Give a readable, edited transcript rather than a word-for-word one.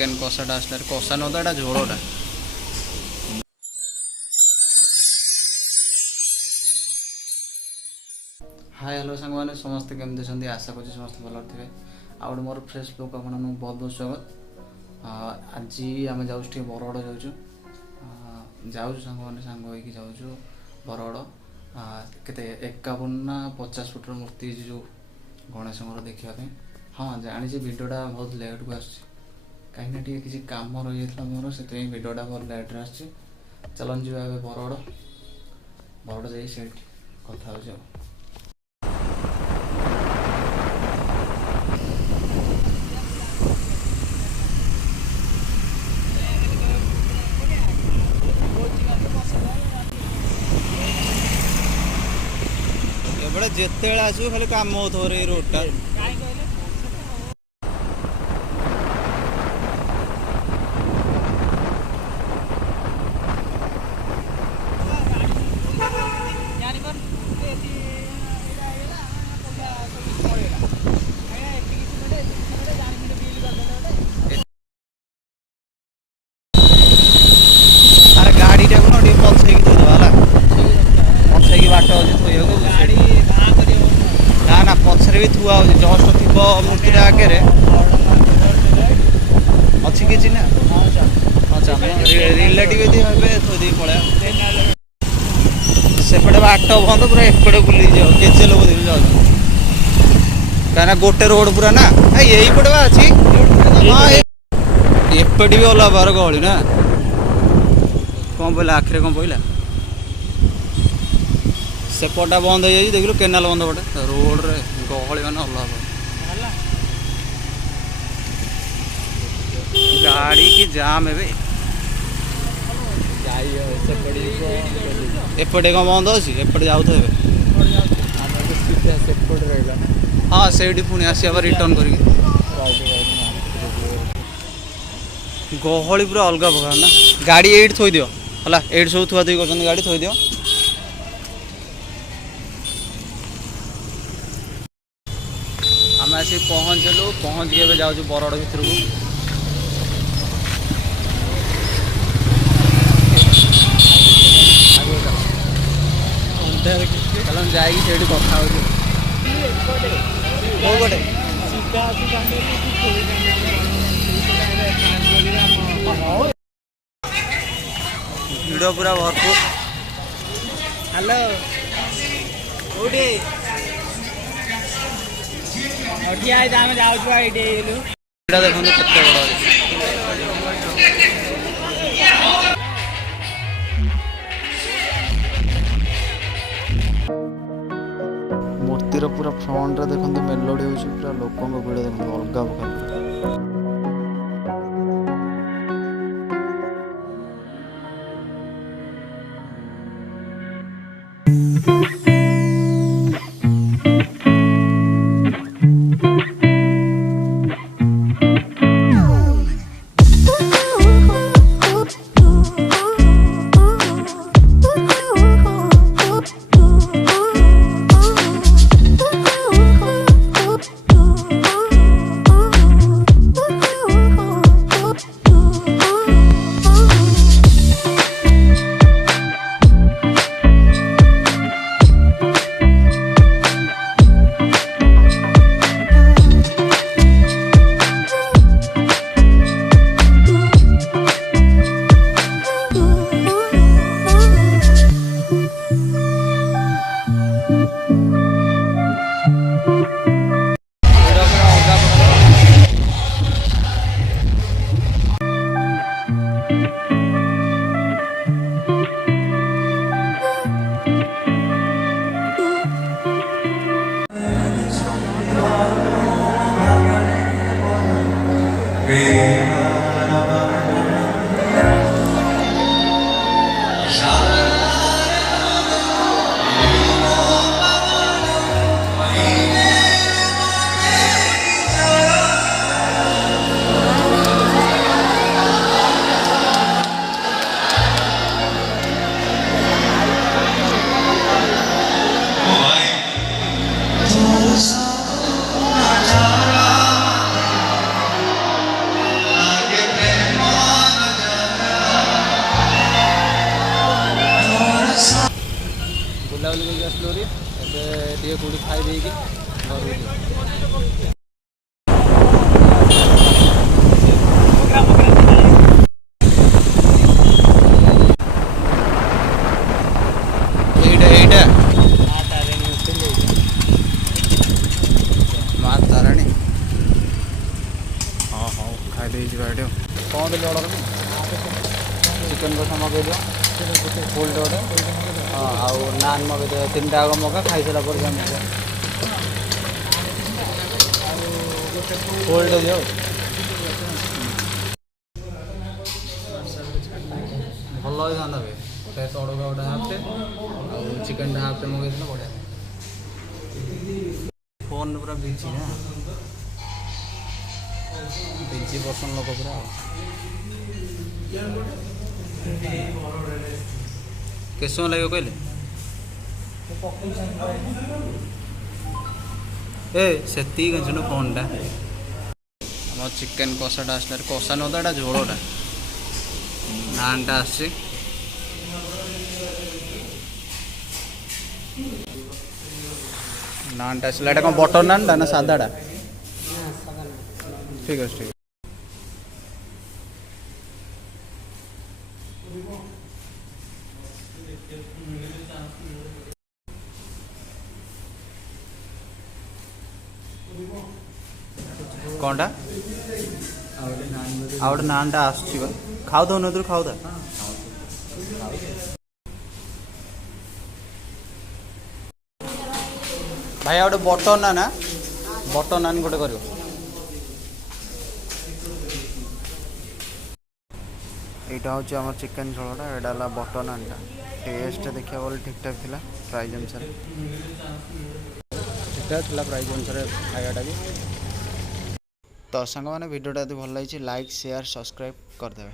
Chicken कषाटा आसला कषा न तो झोलटा हाय हेलो सांग मैंने समस्ते केमती अच्छे आशा कर समस्त भल थे आउ मोर फ्रेश लुक आप बहुत बहुत स्वागत आज आम जाऊँ बरगढ़ जाऊँ सांग मैंने सांग होगी जाऊँ बरगढ़ केते 51 ना 50 फुटर मूर्ति जो गणेश देखापी हाँ जानी भिडटा बहुत लेट को कहीं किसी कम रही है मोर से भिडटा बहुत लेट आस चलन जी बरगढ़ बरगढ़ जा कथा हो जिते आसू खाली कम हो रोडटा गाड़ी पछे बाट अच्छे ना पछरे भी थुआ हो जस्ट थी मूर्ति आगे अच्छी किसी ना अच्छा रिलेटिव थोड़ी पड़ा सेपटे बाट बंद पूरा एपटे बुली जाओ केचे लोग जाओ कहीं गोटे रोड पूरा ना यही पटे अच्छी हाँ एपटे भी ओला बार गहली ना कौन पड़ा आखिरी कौन पड़ा सेपटा बंद हो जाए देख लो केनाल बंद पटे रोड रे गहली मैंने अलग गाड़ी की जाम है एपटे कौन बंद अच्छी एपटे जाऊ हाँ से पुणी आस रिटर्न कर गहली पूरा अलग प्रकार ना गाड़ी ये थोई दियो है ये सब थुआ थुई कर गाड़ी थोई दियो आम आस पहुँच के जाऊँ बरगढ़ भितर को चलो जाइए कथा भिड़ पूरा भरपूर हेलो देखो केते मूर्तिर पूरा फ्रंट देखो मेलोडी हो पूरा लोकों भिड़ देखो अलग प्रकार এইটা এইটা ମା ତାରିଣୀ। ହଁ ହଉ ଖାଇଦେଇଯିବା ଏଠି। କ'ଣ ଦେଲି ଅର୍ଡ଼ର ଚିକେନ୍ କଷା ମଗେଇଦିଅ ଫୁଲ୍ଟେ ଗୋଟେ। ହଁ ଆଉ ନାନ୍ ମଗେଇଦିଅ। ତିନିଟା ଆଗ ମଗା ଖାଇସାରିଲା ପରେ ଯାଇ ମଗା ଫୁଲ୍ଟେ ଦିଅ। ଭଲ ହେଇଥାନ୍ତା ବେ ଗୋଟେ ତଡ଼କା ଗୋଟେ ହାଫ୍ଟେ ଆଉ ଚିକେନ୍ଟା ହାଫ୍ଟେ ମଗେଇଥିଲେ ବଢ଼ିଆ। ଫୋନ୍ ପୁରା ବିଜି ନା ବିଜି ପସନ୍ଦ ଲୋକ ପୁରା ଆଉ। କେତେ ସମୟ ଲାଗିବ କହିଲେ? ଏ ସେତିକି କେଞ୍ଚୁନ ଫୋନ୍ଟା। ଆମ ଚିକେନ୍ କଷାଟା ଆସିଲା। କଷା ନୁହଁ ତ ଏଇଟା ଝୋଳଟା। ନାନ୍ଟା ଆସିଛି। ନାନ୍ଟା ଆସିଲା। ଏଇଟା କ'ଣ ବଟର୍ ନାନ୍ଟା ନା ସାଧାଟା? ଠିକ୍ ଅଛି ଠିକ୍ ଅଛି। କ'ଣଟା? ଆଉ ଗୋଟେ ନାନ୍ଟା ଆସୁଛି ବା। ଖାଉଥାଉ ନଦରୁ ଖାଉଥା। ଭାଇ ଆଉ ଗୋଟେ ବଟର୍ ନାନ୍ ବଟର୍ ନାନ୍ ଗୋଟେ କରିବ। এইটা হচ্ছে আমার চিকেন ঝোলটা। এটা হল বটর নানটা। টেস্ট ଦେଖିବାକୁ ଗଲେ ଠିକ୍ଠାକ୍ ଥିଲା ପ୍ରାଇସ୍ ଅନୁସାରେ। ଠିକ୍ଠାକ୍ ଥିଲା ପ୍ରାଇସ୍ ଅନୁସାରେ ଖାଇବାଟା ବି। ତ ସାଙ୍ଗମାନେ ଭିଡ଼ିଓଟା ଯଦି ଭଲ ଲାଗିଛି ଲାଇକ୍ ସେୟାର ସବସ୍କ୍ରାଇବ୍ କରିଦେବେ।